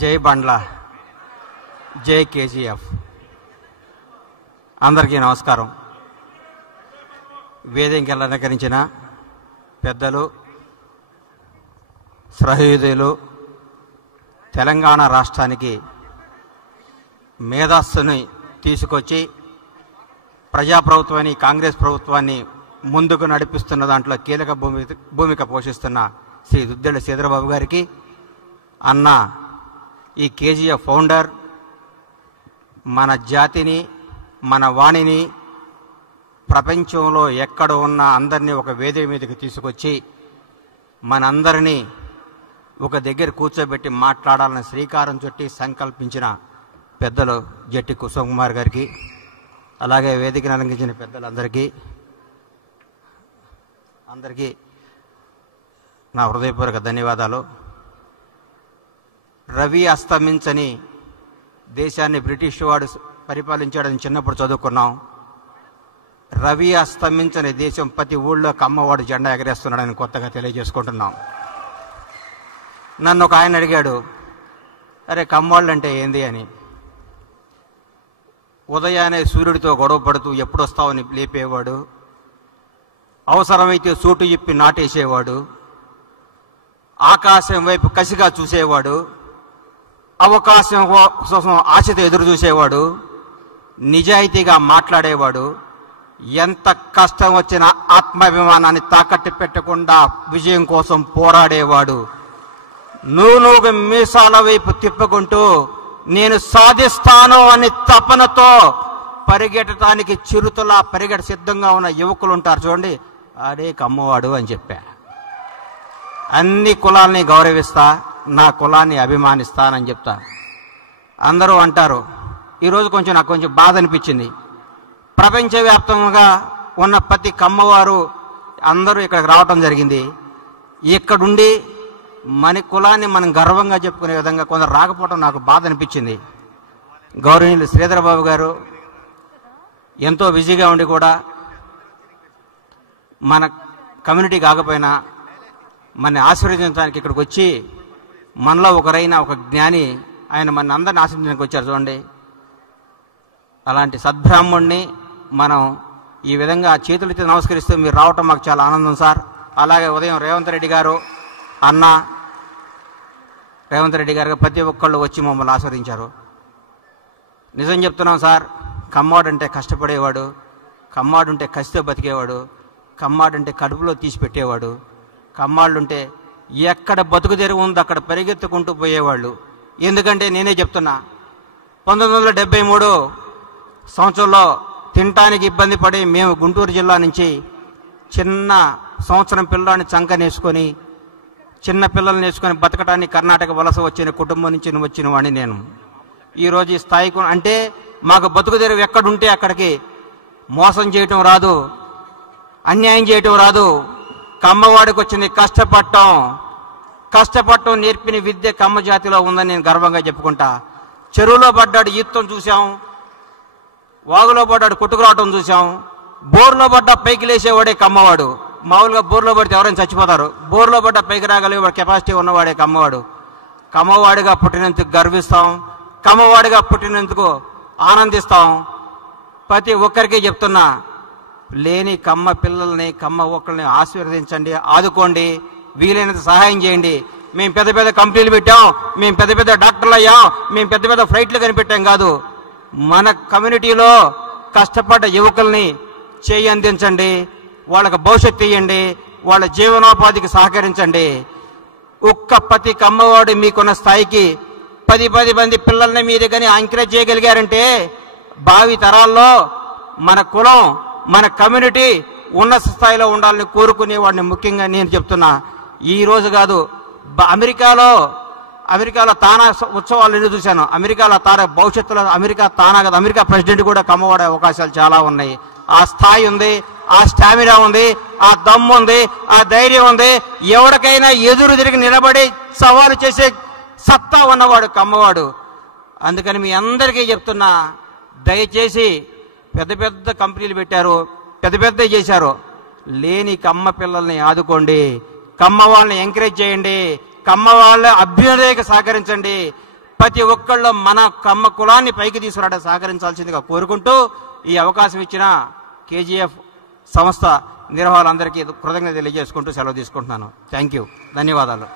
జై బండ్ల, జై కేజీఎఫ్. అందరికీ నమస్కారం. వేదికకి అలంకరించిన పెద్దలు, సహృదయులు, తెలంగాణ రాష్ట్రానికి మేధస్సుని తీసుకొచ్చి ప్రజాప్రభుత్వాన్ని, కాంగ్రెస్ ప్రభుత్వాన్ని ముందుకు నడిపిస్తున్న దాంట్లో కీలక భూమిక పోషిస్తున్న శ్రీ దుద్దెళ్ల శ్రీధరబాబు గారికి, అన్న ఈ కేజీఎఫ్ ఫౌండర్, మన జాతిని, మన వాణిని ప్రపంచంలో ఎక్కడ ఉన్న అందరినీ ఒక వేదిక మీదకి తీసుకొచ్చి మనందరినీ ఒక దగ్గర కూర్చోబెట్టి మాట్లాడాలని శ్రీకారం చుట్టి సంకల్పించిన పెద్దలు జట్టి కుసుమ్ కుమార్ గారికి, అలాగే వేదికను అలంకరించిన పెద్దలందరికీ నా హృదయపూర్వక ధన్యవాదాలు. రవి అస్తమించని దేశాన్ని బ్రిటిష్ వాడు పరిపాలించాడని చిన్నప్పుడు చదువుకున్నాం. రవి అస్తమించని దేశం ప్రతి ఊళ్ళో కమ్మవాడు జెండా ఎగరేస్తున్నాడని కొత్తగా తెలియజేసుకుంటున్నాం. నన్ను ఒక ఆయన అడిగాడు, అరే కమ్మవాళ్ళు అంటే ఏంది అని. ఉదయాన్నే సూర్యుడితో గొడవ పడుతూ ఎప్పుడొస్తావని లేపేవాడు, అవసరమైతే సూటు ఇప్పి నాటేసేవాడు, ఆకాశం వైపు కసిగా చూసేవాడు, అవకాశం కోసం ఆశతో ఎదురు చూసేవాడు, నిజాయితీగా మాట్లాడేవాడు, ఎంత కష్టం వచ్చినా ఆత్మాభిమానాన్ని తాకట్టు పెట్టకుండా విజయం కోసం పోరాడేవాడు. నూనూగు మీసాల వైపు తిప్పుకుంటూ నేను సాధిస్తాను అని తపనతో పరిగెట్టడానికి చిరుతలా పరిగెట సిద్ధంగా ఉన్న యువకులు ఉంటారు చూడండి, అదే కమ్మవాడు అని చెప్పా. అన్ని కులాల్ని గౌరవిస్తా, నా కులాన్ని అభిమానిస్తానని చెప్తా. అందరూ అంటారు, ఈరోజు నాకు కొంచెం బాధ అనిపించింది. ప్రపంచవ్యాప్తంగా ఉన్న ప్రతి కమ్మవారు అందరూ ఇక్కడికి రావటం జరిగింది. ఇక్కడుండి మన కులాన్ని మనం గర్వంగా చెప్పుకునే విధంగా కొందరు రాకపోవడం నాకు బాధ అనిపించింది. గౌరవనీయులు శ్రీధరబాబు గారు ఎంతో బిజీగా ఉండి కూడా మన కమ్యూనిటీ కాకపోయినా మన ఆశీర్వదించడానికి ఇక్కడికి వచ్చి మనలో ఒకరైన ఒక జ్ఞాని ఆయన మన అందరిని ఆశీర్వదించడానికి వచ్చారు చూడండి. అలాంటి సద్బ్రాహ్మణ్ణి మనం ఈ విధంగా చేతులెత్తి నమస్కరిస్తూ మీరు రావటం మాకు చాలా ఆనందం సార్. అలాగే ఉదయం రేవంత్ రెడ్డి గారు, అన్న రేవంత్ రెడ్డి గారు ప్రతి ఒక్కళ్ళు వచ్చి మమ్మల్ని ఆశీర్వదించారు. నిజం చెప్తున్నాం సార్, కమ్మాడు అంటే కష్టపడేవాడు, కమ్మాడు ఉంటే కసితో బతికేవాడు, కమ్మాడు అంటే కడుపులో తీసి పెట్టేవాడు, కమ్మాళ్ళుంటే ఎక్కడ బతుకు తెరువు ఉందో అక్కడ పరిగెత్తుకుంటూ పోయేవాళ్ళు. ఎందుకంటే నేనే చెప్తున్నా, 1973 సంవత్సరంలో తినటానికి ఇబ్బంది పడి మేము గుంటూరు జిల్లా నుంచి చిన్న సంవత్సరం పిల్లాన్ని చంకనేసుకొని, చిన్న పిల్లల్ని వేసుకొని బతకటానికి కర్ణాటక వలస వచ్చిన కుటుంబం నుంచి వచ్చిన వాడిని నేను. ఈరోజు ఈ స్థాయికి అంటే మాకు బతుకు తెరువు ఎక్కడుంటే అక్కడికి మోసం చేయటం రాదు, అన్యాయం చేయటం రాదు. కమ్మవాడికి వచ్చింది కష్టపడటం నేర్పిన విద్య కమ్మ జాతిలో ఉందని నేను గర్వంగా చెప్పుకుంటా. చెరువులో పడ్డాడు ఈత్తం చూసాం, వాగులో పడ్డాడు కొట్టుకురావటం చూసాం, బోర్లో పడ్డా పైకి లేసేవాడే కమ్మవాడు. మామూలుగా బోర్లో పడితే ఎవరైనా చచ్చిపోతారు, బోర్లో పడ్డా పైకి రాగలిగే వాడు కెపాసిటీ ఉన్నవాడే కమ్మవాడు. కమ్మవాడిగా పుట్టినందుకు గర్విస్తాం, కమ్మవాడిగా పుట్టినందుకు ఆనందిస్తాం. ప్రతి ఒక్కరికి చెప్తున్నా, లేని కమ్మ పిల్లల్ని, కమ్మ ఒక్కల్ని ఆశీర్వదించండి, ఆదుకోండి, వీలైనంత సహాయం చేయండి. మేము పెద్ద పెద్ద కంపెనీలు పెట్టాం, మేము పెద్ద పెద్ద డాక్టర్లు అయ్యాం, మేము పెద్ద పెద్ద ఫ్లైట్లు కనిపెట్టాం కాదు. మన కమ్యూనిటీలో కష్టపడ్డ యువకుల్ని చేయి అందించండి, వాళ్ళకి భవిష్యత్తు ఇవ్వండి, వాళ్ళ జీవనోపాధికి సహకరించండి. ఒక్క ప్రతి కమ్మవాడు మీకున్న స్థాయికి 10 మంది పిల్లల్ని మీరు కానీ ఎంకరేజ్ చేయగలిగారంటే భావి తరాల్లో మన కులం, మన కమ్యూనిటీ ఉన్నత స్థాయిలో ఉండాలని కోరుకునేవాడిని. ముఖ్యంగా నేను చెప్తున్నా, ఈ రోజు కాదు, అమెరికాలో తానా ఉత్సవాలు ఎన్ని చూశాను. అమెరికాలో తానా భవిష్యత్తులో అమెరికా ప్రెసిడెంట్ కూడా కమ్మవాడే అవకాశాలు చాలా ఉన్నాయి. ఆ స్థాయి ఉంది, ఆ స్టామినా ఉంది, ఆ దమ్ము ఉంది, ఆ ధైర్యం ఉంది. ఎవరికైనా ఎదురు తిరిగి నిలబడి సవాలు చేసే సత్తా ఉన్నవాడు కమ్మవాడు. అందుకని మీ అందరికీ చెప్తున్నా, దయచేసి పెద్ద పెద్ద కంపెనీలు పెట్టారు, పెద్ద చేశారు, లేని కమ్మ పిల్లల్ని ఆదుకోండి, కమ్మ వాళ్ళని ఎంకరేజ్ చేయండి, కమ్మ వాళ్ళ అభ్యుదయకు సహకరించండి. ప్రతి ఒక్కళ్ళు మన కమ్మ కులాన్ని పైకి తీసుకురావడానికి సహకరించాల్సిందిగా కోరుకుంటూ ఈ అవకాశం ఇచ్చిన కేజీఎఫ్ సంస్థ నిర్వాహకులందరికీ కృతజ్ఞత తెలియజేసుకుంటూ సెలవు తీసుకుంటున్నాను. థ్యాంక్ యూ, ధన్యవాదాలు.